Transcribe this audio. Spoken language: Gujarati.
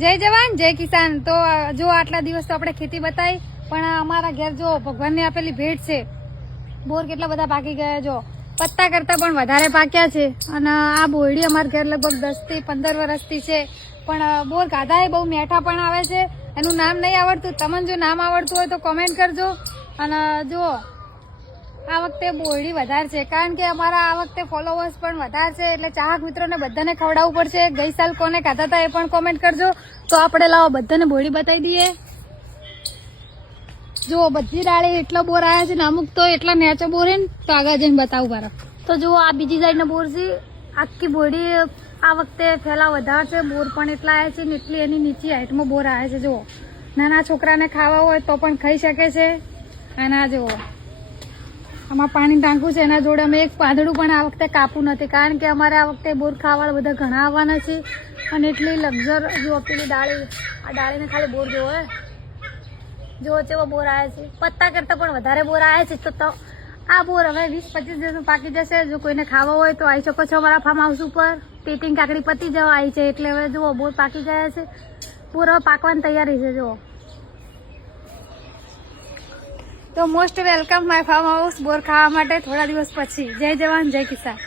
જય જવાન જય કિસાન। તો જો આટલા દિવસ તો આપણે ખેતી બતાવી, પણ અમારા ઘેર જો ભગવાનની આપેલી ભેટ છે, બોર કેટલા બધા પાકી ગયા, જો પત્તા કરતા પણ વધારે પાક્યા છે। અને આ બોરડી અમારા ઘેર લગભગ 10 થી 15 વર્ષથી છે, પણ બોર ગાધા એ બહુ મીઠા પણ આવે છે। એનું નામ નહીં આવડતું, તમને જો નામ આવડતું હોય તો કોમેન્ટ કરજો। અને જો આ વખતે બોરડી વધારે છે, કારણ કે અમારા આ વખતે ફોલોવર્સ પણ વધારે છે, એટલે ચાહક મિત્રોને બધાને ખવડાવવું પડશે। ગઈ સાલ કોને ખાધા હતા એ પણ કોમેન્ટ કરજો। તો આપણે લાવો બધાને બોરડી બતાવી દઈએ। જો બધી ડાળી એટલા બોર આવ્યા છે ને, અમુક તો એટલા નેચો બોર છે ને, તો આગળ જઈને બતાવું મારા। તો જો આ બીજી સાઈડનો બોર છે, આખી બોરડી આ વખતે ફેલાવ વધારે છે, બોર પણ એટલા આવ્યા છે ને એટલી એની નીચી હાઈટમાં બોર આવ્યા છે। જુઓ નાના છોકરાને ખાવા હોય તો પણ ખાઈ શકે છે। અને આ જુઓ આમાં પાણી ટાંકું છે, એના જોડે અમે એક પાંદડું પણ આ વખતે કાપવું નથી, કારણ કે અમારે આ વખતે બોર ખાવાવાળા બધા ઘણા આવવાના છે। અને એટલી લક્ઝર જો પેલી ડાળી, આ ડાળીને ખાલી બોર જોવો જો ચેવો બોર આવ્યા છે, પત્તા કરતાં પણ વધારે બોર આવ્યા છે। તો આ બોર હવે 20-25 દિવસમાં પાકી જશે। જો કોઈને ખાવા હોય તો આવી શકો છો અમારા ફાર્મ હાઉસ ઉપર। પેટિંગ કાકડી પતી જવા આવી છે, એટલે હવે જુઓ બોર પાકી ગયા છે, બોર હવે પાકવાની તૈયારી છે। જુઓ તો most welcome my farm house બોર ખાવા માટે થોડા દિવસ પછી। જય જવાન જય કિસાન।